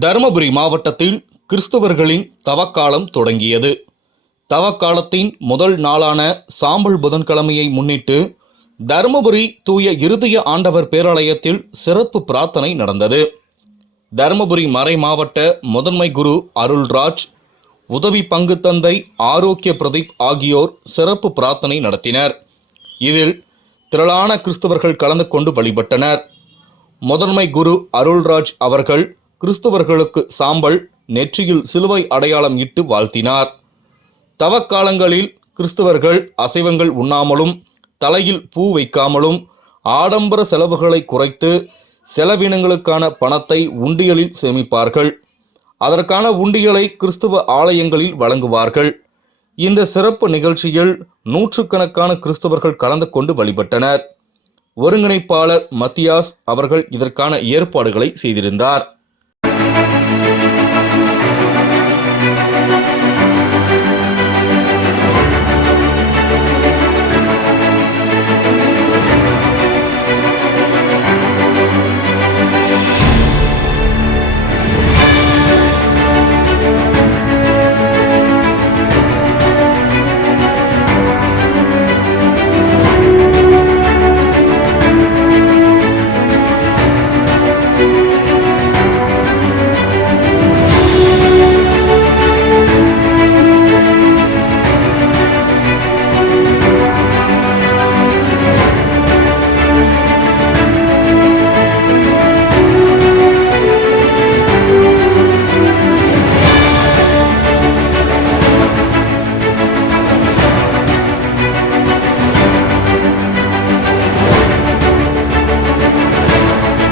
தருமபுரி மாவட்டத்தில் கிறிஸ்தவர்களின் தவக்காலம் தொடங்கியது. தவக்காலத்தின் முதல் நாளான சாம்பல் புதன்கிழமையை முன்னிட்டு தருமபுரி தூய இருதய ஆண்டவர் பேராலயத்தில் சிறப்பு பிரார்த்தனை நடந்தது. தருமபுரி மறை மாவட்ட முதன்மை குரு அருள்ராஜ் உதவி பங்கு தந்தை ஆரோக்கிய பிரதீப் ஆகியோர் சிறப்பு பிரார்த்தனை நடத்தினர். இதில் திரளான கிறிஸ்தவர்கள் கலந்து கொண்டு வழிபட்டனர். முதன்மை குரு அருள்ராஜ் அவர்கள் கிறிஸ்துவர்களுக்கு சாம்பல் நெற்றியில் சிலுவை அடையாளம் இட்டு வாழ்த்தினார். தவக்காலங்களில் கிறிஸ்தவர்கள் அசைவங்கள் உண்ணாமலும் தலையில் பூ வைக்காமலும் ஆடம்பர செலவுகளை குறைத்து செலவினங்களுக்கான பணத்தை உண்டியலில் சேமிப்பார்கள். அதற்கான உண்டியலை கிறிஸ்துவ ஆலயங்களில் வழங்குவார்கள். இந்த சிறப்பு நிகழ்ச்சியில் நூற்றுக்கணக்கான கிறிஸ்தவர்கள் கலந்து கொண்டு வழிபட்டனர். ஒருங்கிணைப்பாளர் மத்தியாஸ் அவர்கள் இதற்கான ஏற்பாடுகளை செய்திருந்தார். Thank you.